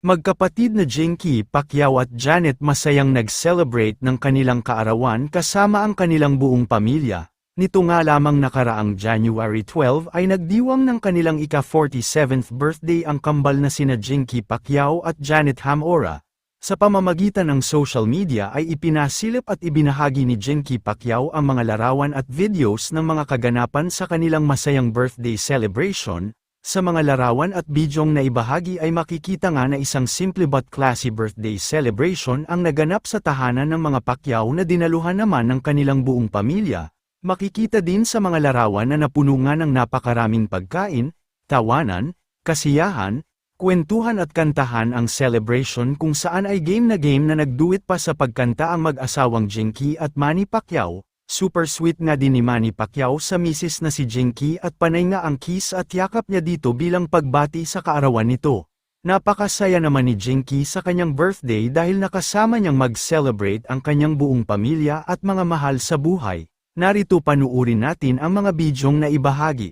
Magkapatid na Jinky Pacquiao at Janet masayang nag-celebrate ng kanilang kaarawan kasama ang kanilang buong pamilya. Nito nga lamang nakaraang January 12 ay nagdiwang ng kanilang ika-47th birthday ang kambal na sina Jinky Pacquiao at Janet Hamora. Sa pamamagitan ng social media ay ipinasilip at ibinahagi ni Jinky Pacquiao ang mga larawan at videos ng mga kaganapan sa kanilang masayang birthday celebration. Sa mga larawan at bidyong na ibahagi ay makikita nga na isang simple but classy birthday celebration ang naganap sa tahanan ng mga Pacquiao na dinaluhan naman ng kanilang buong pamilya. Makikita din sa mga larawan na napuno nga ng napakaraming pagkain, tawanan, kasiyahan, kwentuhan at kantahan ang celebration kung saan ay game na nagduet pa sa pagkanta ang mag-asawang Jinky at Manny Pacquiao. Super sweet nga din ni Manny Pacquiao sa misis na si Jinky at panay nga ang kiss at yakap niya dito bilang pagbati sa kaarawan nito. Napakasaya naman ni Jinky sa kanyang birthday dahil nakasama niyang mag-celebrate ang kanyang buong pamilya at mga mahal sa buhay. Narito panuurin natin ang mga bidyong na ibahagi.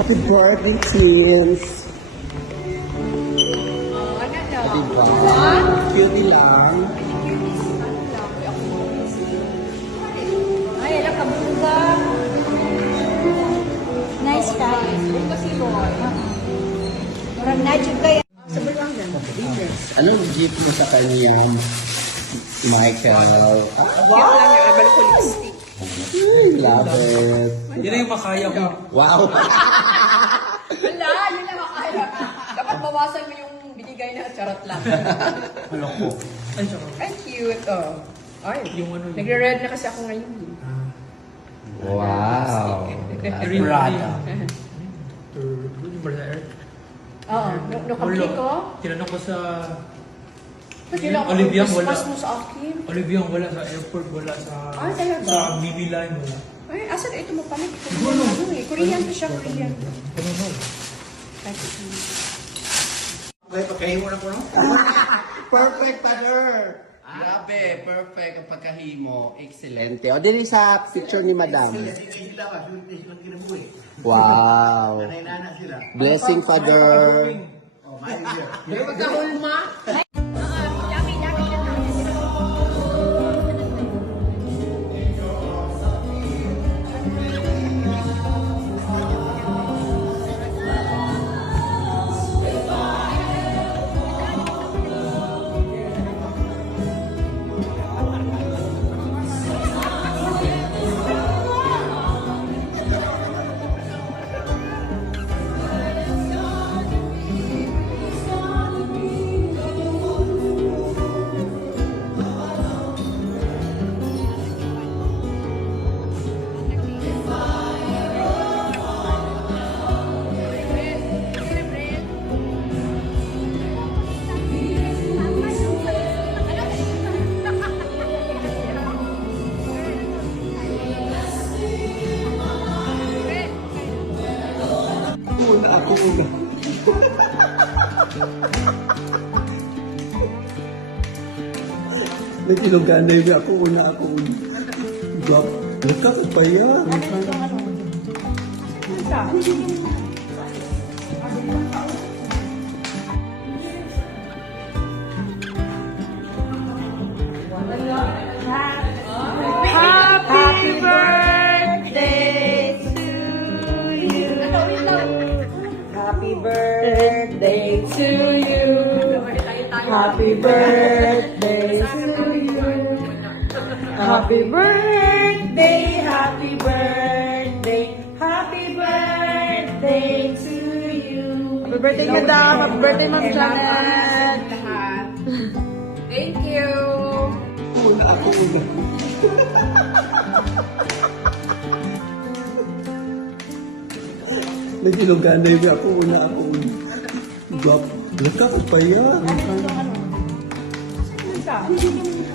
Happy birthday, teens! Diba? Cutie lang. Ay, alam ka, bunga. Nice guy. Bunga si Roy. Parang na-jug kayo. Sa Balwangan. Anong gift mo sa kanya, Michael? Wow! Lang yung abal ko lipstick. Love it. Yun na yung makaya ko. Wow! Wala, yun lang makaya. Dapat bawasan mo yung binigay na charot lang. Ay, siya. Ay, cute. Oh. Ay, Yung ano yun. nagre-red na kasi ako ngayon. Wow! Prada. Yung Prada Air. Oo. No complete ko. Tinanong ko sa... Kasi lang Olivia, wala. Christmas mo sa akin. Olivia, wala sa airport, wala sa... Ah, talaga? Sa BB line, wala. Ay, asan ito mo pala? Korean to siya, Korean. Ano no? Okay, pagkahimo na po, no? Perfect, father! Grabe, perfect ang pagkahimo. Excelente. O, din sa picture ni Madam. Wow! Blessing, father! Magkahulma. Ako una. Nag-ilogan na yun. Ako una. Gap. Nagka pa yan. Happy birthday to you. Happy birthday to you. Happy birthday to you. Happy birthday, happy birthday, happy birthday to you. Happy birthday ka daw. Happy birthday, Ma'am Janet. Thank you. Ako una. Nag-ilogan na yun. Ako una. Gap. Laka pa yan. Ano? Saan ka?